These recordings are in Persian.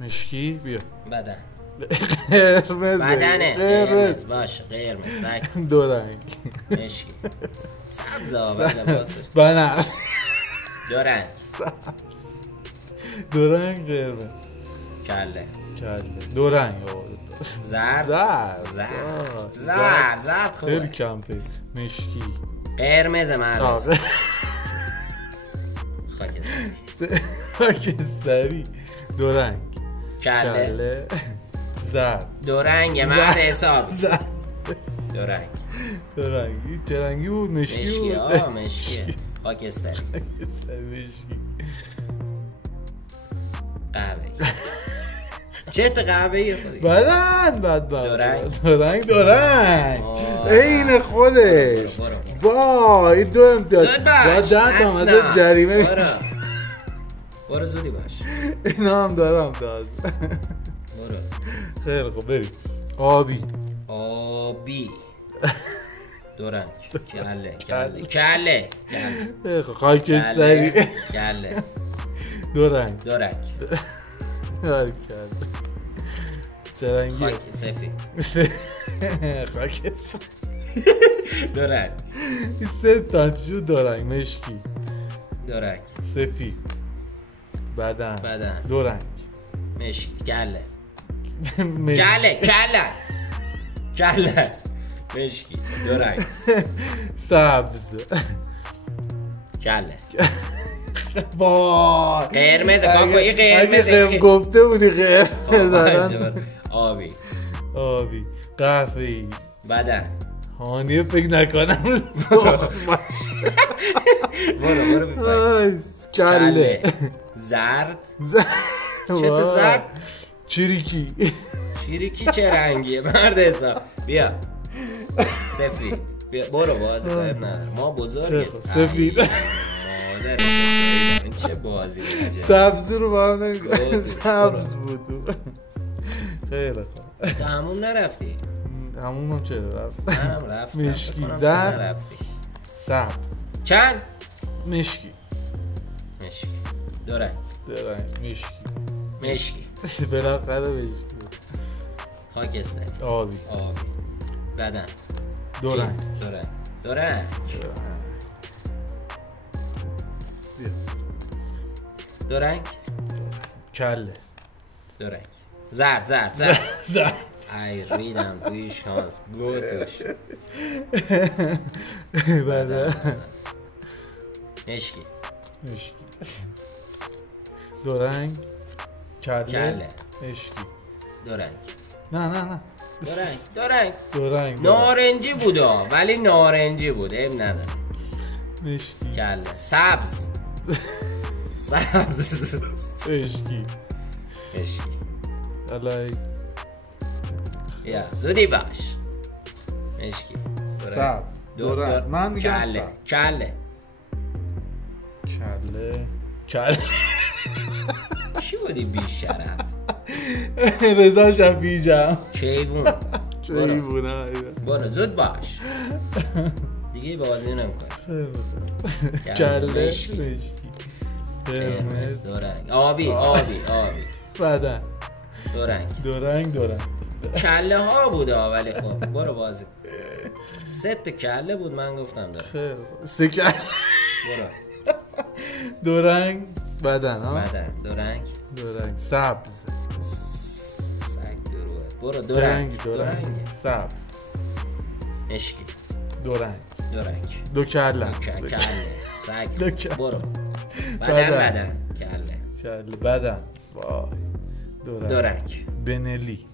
مشکی بیا بدن قرمز بدنه قرمز باشه قرمز سگ دو رنگ مشکی سبز آباد لباسش بنر دو رنگ دو رنگ قرمز کله دو رنگ زرد زرد خیلی خوبه کمپه مشکی قرمز مرد خاکستری دو رنگ کله زرد دو رنگ مرد حساب دو رنگ چه رنگی بود؟ مشکی بود؟ مشکیه خاکستری مشکی قهوه‌ای چت قهوه‌ای خودی بدن دو رنگ آه. این خودش با این دو امتیاز زود باش باید 10 تا ازت جریمه برو زودی باش اینا هم دارم تازه برو خیلی خوب بریم آبی دو رنگ کله خاکستری کله دو رنگ چه رنگی؟ سفید خاکستری دو رنگ سه تانچو دو رنگ مشکی دو رنگ سفید بدن دو رنگ مشکی کله مشکی دو رنگ سبز کله وای قرمز کاکایی اگه گفته بودی قرمز آبی قهوه‌ای بدن هانیه فکر نکنم برو کله زرد چه زرد چریکی چه رنگیه مرد حساب بیا سفید بیا برو بازی کنیم نه ما بزرگه سفید این چه بازی سبز رو با هم نمیگه سبز بود خیلی خوب تو همون نرفتی؟ همون هم چرا رفت؟ منم رفتم مشکی زرد سبز چند؟ مشکی دو رنگ مشکی بالاخره مشکی خاکستری آبی بدن دو رنگ دو رنگ کله دو رنگ زرد ای ریدم توی شانس گوتوش بدن مشکی دو رنگ کله مشکی دو رنگ نه دو رنگ نارنجی بودا ولی نارنجی بود اب نداره مشکی کله سبز مشکی الای یا زودی باش مشکی سبز دو رنگ من میگم کله چی بودی بی شرف رضا شفیجم کیوون برو زود باش دیگه بازی نمی‌کنی کله قرمز دو رنگ آبی بدن دو رنگ کله ها بوده ولی خب برو بازی سه تا کله بود من گفتم داره سه کله برو دو رنگ بدن دو رنگ سبز سگ دروه برو دو رنگ سبز مشکی دو رنگ دو کله سگ برو بدن کله بدن وای دو رنگ بنلی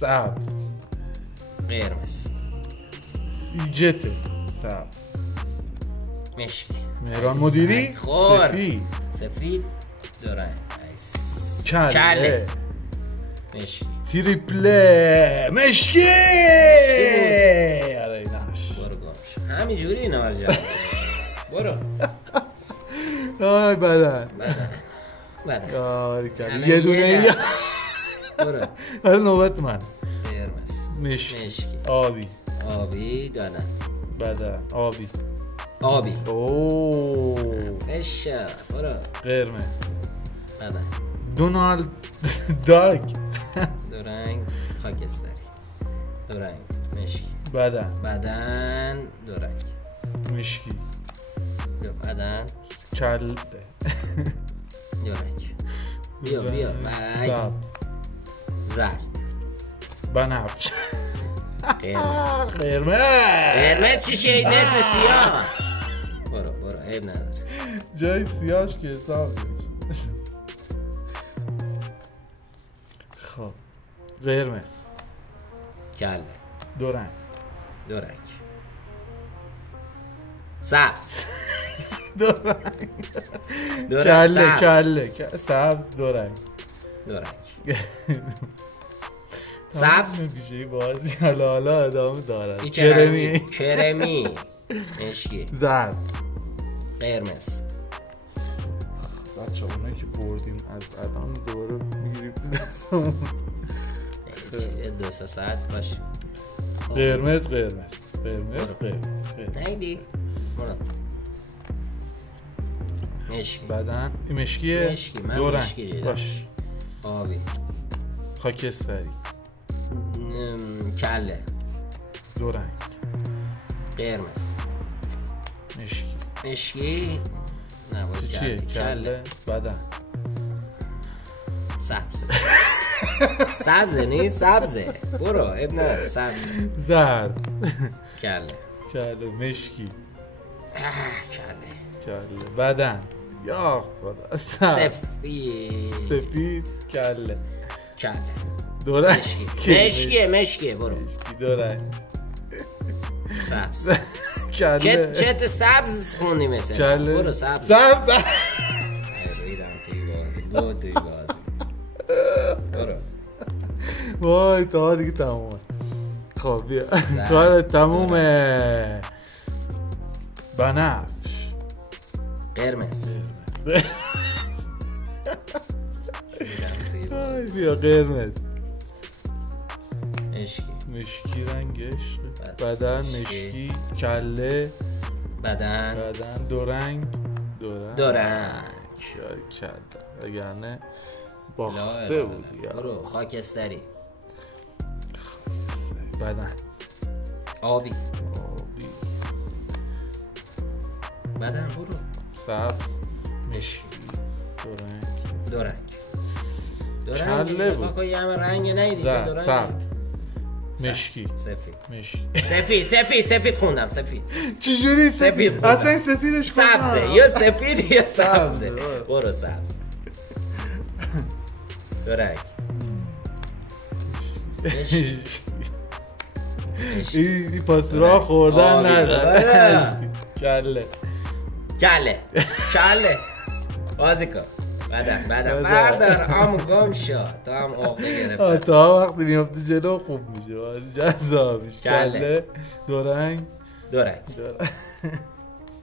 سبز قرمز سیجت سبز مشکی مهران مدیری سفید دو رنگ کله مشکی تریپله مشکی برو گامش همینجوری اینا رو جمع برو آی بدن یه دونه برو حالا نوبت من قرمز مشکی آبی بدن آبی فشار برو قرمز بدن دونالد داگ. دو رنگ خاکستری. دو رنگ مشکی. بدن دو رنگ مشکی. بدن کله. دو رنگ. بیا رنگ سبز. زرد. بنفش. قرمز. قرمز چی شیده سیاه. برو عیب نداره. جای سیاهش که حساب میشه. خب قرمز. کله. دو رنگ. سبز. دو رنگ. کله سبز. دو رنگ. سبز میشه بازی. حالا ادامه دارد. کرمی. مشکی. زرد. قرمز. بچه اونایی که بردیم از الان دوباره میگیریم تو دستمون. 2 ساعت باش. قرمز. نیدی برو. مشکی. بدن مشکیه. دو رنگ باش. آبی. خاکستری. کله. دو رنگ. قرمز. مشکی. نه چیه؟ کله. بدن. سبزه نیست سبزه. برو اب نه سبزه. زرد. کله. مشکی. کله. بدن. یا خدا. سفید. کله. دو رنگ. مشکی. برو. دو رنگ. سبز. کله. چت سبز خوندی مثلا. برو سبز. ریدم توی بازی. برو. وای تا دیگه تمومه. خب بیا کار تمومه. بنفش. قرمز. بیا قرمز. مشکی رنگش. بدن مشکی. کله. بدن دو رنگ. کله وگرنه باخته بودی. برو خاکستری. بدن. آبی. بدن. برو. سبز. مشکی. دو رنگ. کله بود. یه همه رنگ نیدی. سبز. مشکی. سفید خوندم. چجوری سفید؟ اصلا سفیدش سبزه. یا سفید یا سبزه. برو سبز. دو رنگ. این پاسورا خوردن نداره. کله. بازی کن. بدن بردار. آمو گم شد. تو هم عقده گرفت. تا وقتی میفته جلو خوب میشه. جذاب میشه. کله. دو رنگ.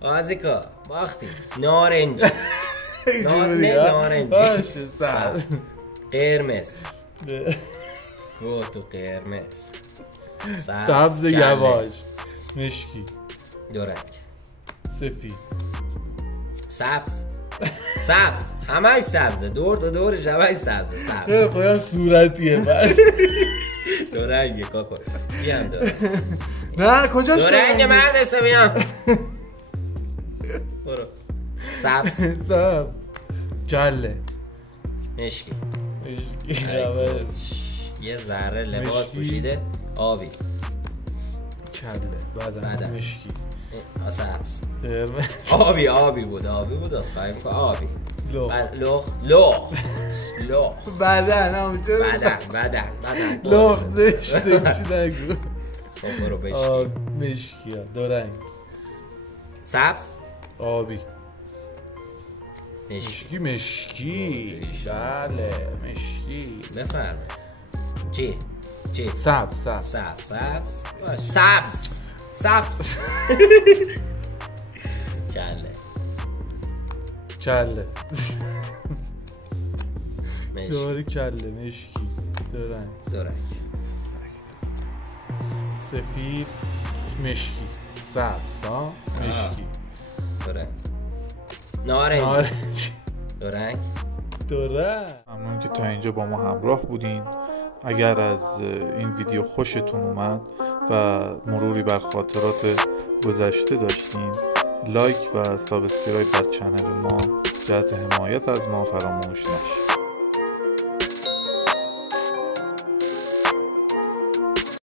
بازی کن. باختی. نارنجی. قرمز. گو تو قرمز. سبز یواش. مشکی. دو رنگ. سفید. سبز همه سبزه. دورش همه سبزه. خودم صورتیه بس. دو رنگه کاکو. بیان دو رنگ. نه کجاش دو رنگ مرد است بینم. برو. سبز. کله. مشکی. یه ذره لباس پوشیده. آبی. کله. بدن. مشکی. سبز. آبی بود. اسخای میکنم. آبی. لخت. بدن همونجور. بدن. لخت زشته چی نگو. برو بشکی. مشکی. دو رنگ. سبز. آبی. مشکی. بله مشکی. بفرمایید. چی؟ سبز. کله. دوری کله. مشکی. دو رنگ. سفید. مشکی. سبز. مشکی. دو رنگ. نارنجی. دو رنگ. داره. ممنون که تا اینجا با ما همراه بودین. اگر از این ویدیو خوشتون اومد و مروری بر خاطرات گذشته داشتین، لایک و سابسکرایب بر چنل ما جهت حمایت از ما فراموش نشه.